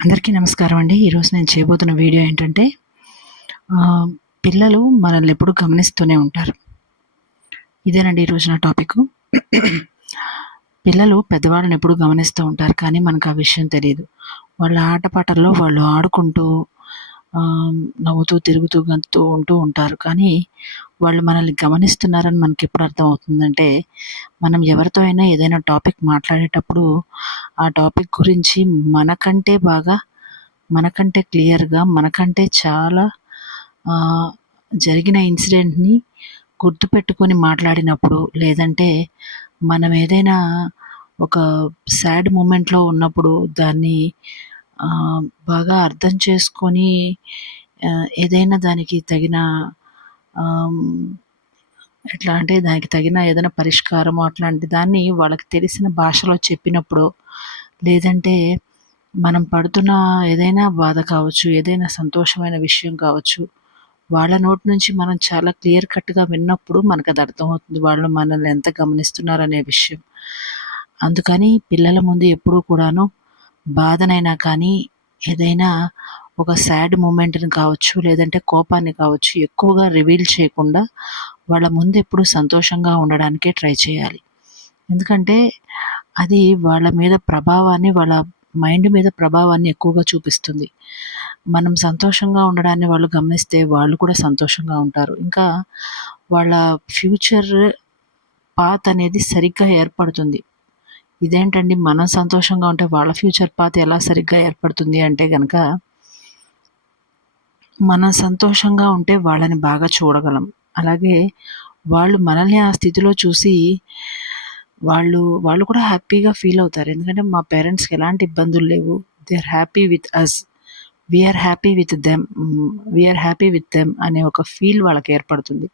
అందరికీ నమస్కారం అండి. ఈరోజు నేను చేయబోతున్న వీడియో ఏంటంటే పిల్లలు మనల్ని ఎప్పుడూ గమనిస్తూనే ఉంటారు. ఇదేనండి ఈరోజు నా టాపిక్కు. పిల్లలు పెద్దవాళ్ళని ఎప్పుడూ గమనిస్తూ ఉంటారు. కానీ మనకు ఆ విషయం తెలీదు. వాళ్ళ ఆటపాటల్లో వాళ్ళు ఆడుకుంటూ నవ్వుతూ, తిరుగుతూ, గంతుతూ ఉంటారు. కానీ వాళ్ళు మనల్ని గమనిస్తున్నారని మనకెప్పుడు అర్థమవుతుందంటే, మనం ఎవరితో అయినా ఏదైనా టాపిక్ మాట్లాడేటప్పుడు ఆ టాపిక్ గురించి మనకంటే బాగా, మనకంటే క్లియర్‌గా, మనకంటే చాలా జరిగిన ఇన్సిడెంట్‌ని గుర్తుపెట్టుకొని మాట్లాడినప్పుడు, లేదంటే మనం ఏదైనా ఒక సాడ్ మూమెంట్‌లో ఉన్నప్పుడు దాన్ని బాగా అర్థం చేసుకొని ఏదైనా దానికి తగిన ఎట్లా అంటే దానికి తగిన ఏదైనా పరిష్కారమో అట్లాంటి దాన్ని వాళ్ళకి తెలిసిన భాషలో చెప్పినప్పుడో, లేదంటే మనం పడుతున్న ఏదైనా బాధ కావచ్చు, ఏదైనా సంతోషమైన విషయం కావచ్చు, వాళ్ళ నోటి నుంచి మనం చాలా క్లియర్ కట్‌గా విన్నప్పుడు మనకది అర్థమవుతుంది. వాళ్ళు మనల్ని ఎంత గమనిస్తున్నారనే విషయం. అందుకని పిల్లల ముందు ఎప్పుడూ కూడాను బాధనైనా కానీ, ఏదైనా ఒక సాడ్ మూమెంట్‌ని కావచ్చు, లేదంటే కోపాన్ని కావచ్చు, ఎక్కువగా రివీల్ చేయకుండా వాళ్ళ ముందు ఎప్పుడు సంతోషంగా ఉండడానికే ట్రై చేయాలి. ఎందుకంటే అది వాళ్ళ మీద ప్రభావాన్ని, వాళ్ళ మైండ్ మీద ప్రభావాన్ని ఎక్కువగా చూపిస్తుంది. మనం సంతోషంగా ఉండడాన్ని వాళ్ళు గమనిస్తే వాళ్ళు కూడా సంతోషంగా ఉంటారు. ఇంకా వాళ్ళ ఫ్యూచర్ పాత్ అనేది సరిగ్గా ఏర్పడుతుంది. ఇదేంటండి మనం సంతోషంగా ఉంటే వాళ్ళ ఫ్యూచర్ పాత్ ఎలా సరిగ్గా ఏర్పడుతుంది అంటే గనక, మనం సంతోషంగా ఉంటే వాళ్ళని బాగా చూడగలం. అలాగే వాళ్ళు మనల్ని ఆ స్థితిలో చూసి వాళ్ళు కూడా హ్యాపీగా ఫీల్ అవుతారు. ఎందుకంటే మా పేరెంట్స్‌కి ఎలాంటి ఇబ్బందులు లేవు. They are happy with us. We are happy with them. We are happy with them అనే ఒక ఫీల్ వాళ్ళకి ఏర్పడుతుంది.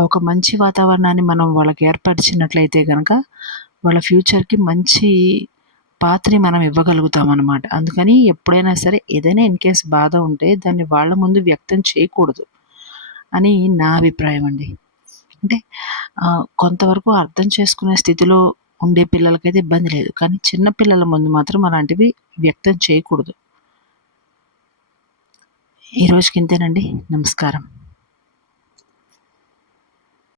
ఒక మంచి వాతావరణాన్ని మనం వాళ్ళకి ఏర్పరిచినట్లయితే గనక వాళ్ళ ఫ్యూచర్‌కి మంచి పాత్‌ని మనం ఇవ్వగలుగుతామనమాట. అందుకని ఎప్పుడైనా సరే ఏదైనా ఇన్‌కేస్ బాధ ఉంటే దాన్ని వాళ్ళ ముందు వ్యక్తం చేయకూడదు అని నా అభిప్రాయం అండి. అంటే కొంతవరకు అర్థం చేసుకునే స్థితిలో ఉండే పిల్లలకైతే ఇబ్బంది లేదు. కానీ చిన్న పిల్లల ముందు మాత్రం అలాంటివి వ్యక్తం చేయకూడదు. ఈ రోజుకి ఇంతేనండి. నమస్కారం.